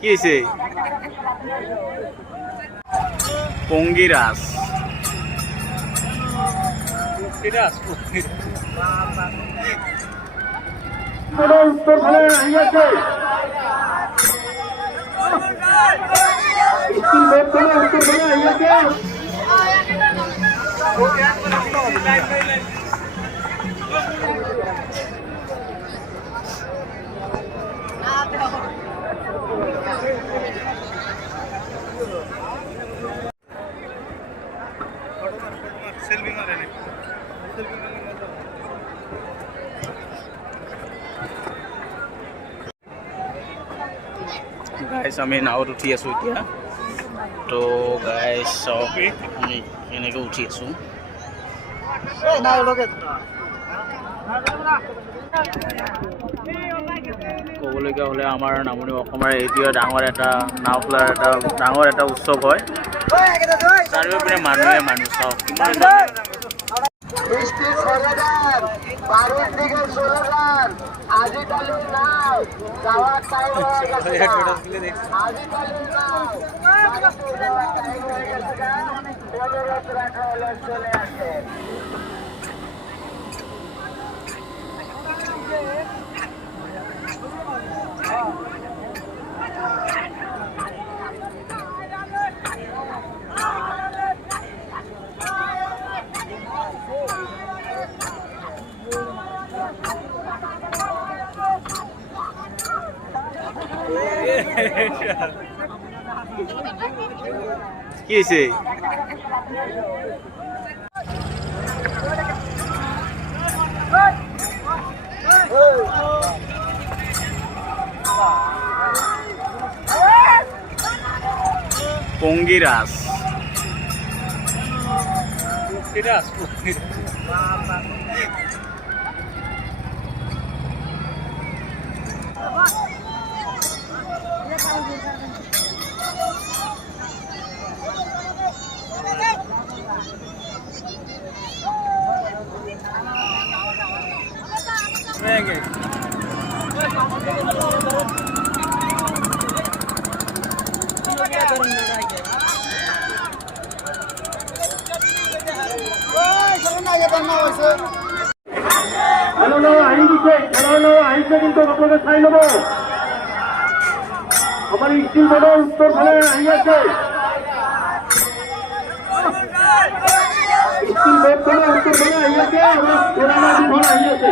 কি হয়েছে? পঙ্গিরাস উত্তর ভালো হইয়াছে স্কুল বের করে উত্তর ভালো হইয়াছে গাইছ আমি নাৱত উঠি আছোঁ এতিয়া। তো গাইছ চাওক আমি এনেকৈ উঠি আছোঁ। ক'বলগীয়া হ'লে আমাৰ নামনি অসমৰ এইটোৱে ডাঙৰ এটা নাও খোলাৰ ডাঙৰ এটা উৎসৱ হয়। চাৰিওপিনে মানুহ চাওক কিমান কি হয়েছে? পঙ্গিরাস খেলানো আহিছে কিন্তু আপনাদের চাই নেব আমার স্কুল বোর্ডের উত্তর ভালো আহিয়াছে স্কুল বোর্ড করে উত্তর ভালো আহিয়াছে আমার পুরানা ঘর আহিয়াছে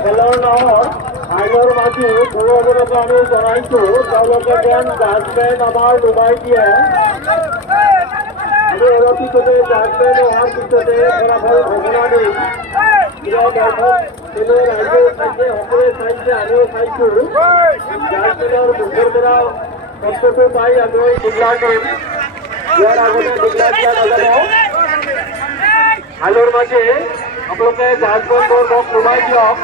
খেলৰ নামত আইনৰ মাঝে গৌৰৱৰতা আমি জনাইছো তেওঁলোকে যেন জাজমেন আমাৰ ডুবাই দিয়ে আমি অলপ পিছতে জাজমেন অহাৰ পিছতে ফলাফল ঘোষণা দিম ৰাইজেও চাইছে সকলোৱে চাইছে আমিও চাইছো জাজমেনৰ মুখৰ পৰা শব্দটো পাই আমি ডিক্লাৰ কৰিম ইয়াৰ আগতে ডিক্লাৰ দিয়া নাযাব আইনৰ মাঝে আপোনালোকে জাজমেন্টৰ মোক ডুবাই দিয়ক